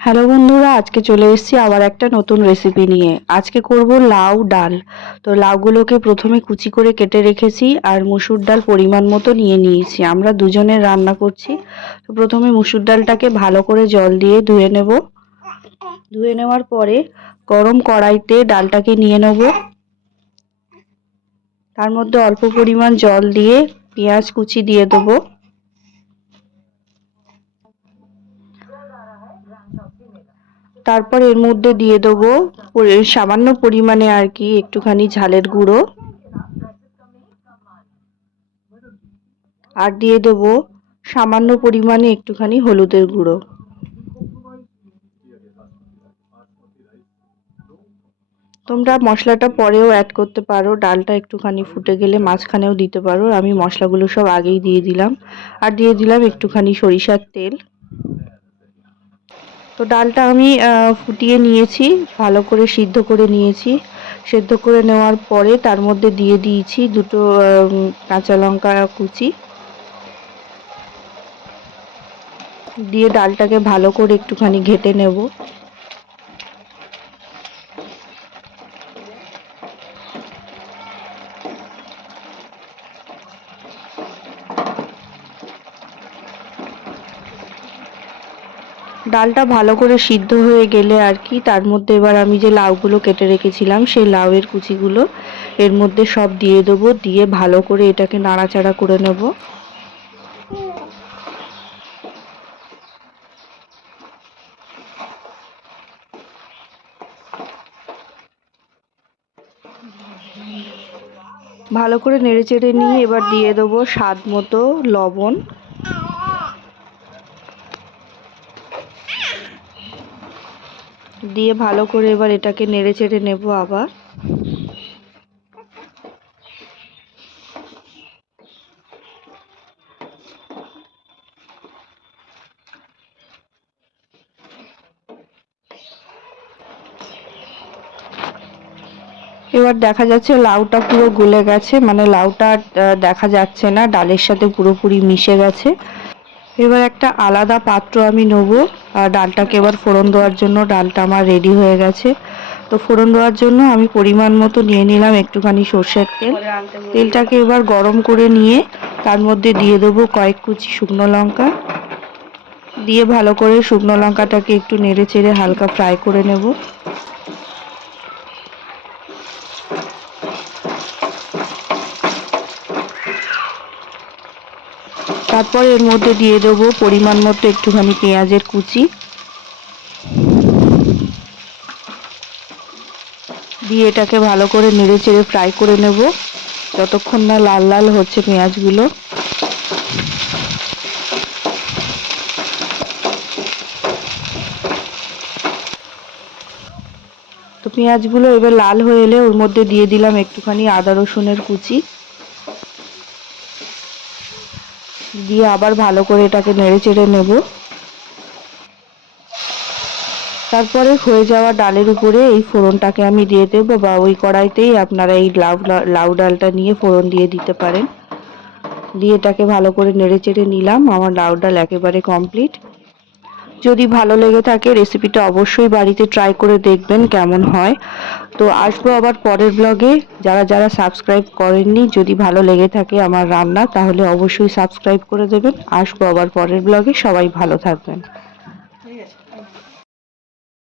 Hello বন্ধুরা, আজকে চলে এসেছি আবার একটা নতুন রেসিপি নিয়ে। আজকে করব লাউ ডাল। তো লাউগুলোকে প্রথমে কুচি করে কেটে রেখেছি আর মুসুর ডাল পরিমাণ মতো নিয়ে নিয়েছি। আমরা দুজনের রান্না করছি। তো প্রথমে মুসুর ডালটাকে ভালো করে জল দিয়ে ধুয়ে নেব। ধুয়ে নেওয়ার পরে গরম কড়াইতে ডালটাকে নিয়ে নেব। তার মধ্যে অল্প পরিমাণ জল দিয়ে পেঁয়াজ কুচি দিয়ে দেবো। তারপর এর মধ্যে দিয়ে দেবো সামান্য পরিমাণে আর কি একটুখানি ঝালের গুঁড়ো। আর দিয়ে দেব সামান্য পরিমাণে একটুখানি হলুদের গুঁড়ো। তোমরা মশলাটা পরেও অ্যাড করতে পারো, ডালটা একটুখানি ফুটে গেলে মাঝখানেও দিতে পারো। আমি মশলাগুলো সব আগেই দিয়ে দিলাম। আর দিয়ে দিলাম একটুখানি সরিষার তেল। তো ডালটা আমি ফুটিয়ে নিয়েছি, ভালো করে সিদ্ধ করে নিয়েছি। সেদ্ধ করে নেওয়ার পরে তার মধ্যে দিয়ে দিয়েছি দুটো কাঁচা লঙ্কা কুচি। দিয়ে ডালটাকে ভালো করে একটুখানি ঘেটে নেব। ডালটা ভালো করে সিদ্ধ হয়ে গেলে আর কি, তার মধ্যে এবার আমি যে লাউগুলো কেটে রেখেছিলাম, সেই লাউয়ের কুচিগুলো এর মধ্যে সব দিয়ে দেবো, দিয়ে ভালো করে এটাকে নাড়াচাড়া করে নেব। ভালো করে নেড়ে চেড়ে নিয়ে এবার দিয়ে দেবো স্বাদ মতো লবণ। দিয়ে ভালো করে এবার এটাকে নেড়ে চেড়ে নেব আবার। এবার দেখা যাচ্ছে লাউটা পুরো গলে গেছে মানে লাউটা দেখা যাচ্ছে না, ডালের সাথে পুরোপুরি মিশে গেছে। এবার একটা আলাদা পাত্র আমি নেব। আর ডালটাকে এবার ফোড়ন দেওয়ার জন্য ডালটা আমার রেডি হয়ে গেছে। তো ফোড়ন দেওয়ার জন্য আমি পরিমাণ মতো নিয়ে নিলাম একটুখানি সর্ষের তেল। তেলটাকে এবার গরম করে নিয়ে তার মধ্যে দিয়ে দেবো কয়েক কুচি শুকনো লঙ্কা। দিয়ে ভালো করে শুকনো লঙ্কাটাকে একটু নেড়ে চেড়ে হালকা ফ্রাই করে নেব। তারপর এর মধ্যে দিয়ে দেবো পরিমাণ মতো একটুখানি পেঁয়াজের কুচি। দিয়ে এটাকে ভালো করে নেড়ে চেড়ে ফ্রাই করে নেব। যতক্ষণ না লাল লাল হচ্ছে পেঁয়াজগুলো। তো পেঁয়াজগুলো এবার লাল হয়ে এলে ওর মধ্যে দিয়ে দিলাম একটুখানি আদা রসুনের কুচি। দিয়ে আবার ভালো করে এটাকে নেড়ে চেড়ে নেব। তারপরে হয়ে যাওয়া ডালের উপরে এই ফোড়নটাকে আমি দিয়ে দেবো বা ওই কড়াইতেই আপনারা এই লাউ লাউ ডালটা নিয়ে ফোড়ন দিয়ে দিতে পারেন। দিয়ে এটাকে ভালো করে নেড়ে চেড়ে নিলাম। আমার লাউ ডাল একেবারে কমপ্লিট যদি ভালো লেগে থাকে রেসিপিটা অবশ্যই বাড়িতে ট্রাই করে দেখবেন কেমন হয়। তো আসব আবার পরের ব্লগে যারা যারা সাবস্ক্রাইব করেননি, যদি ভালো লেগে থাকে আমার রান্না, তাহলে অবশ্যই সাবস্ক্রাইব করে দেবেন। আসব আবার পরের ব্লগে সবাই ভালো থাকবেন।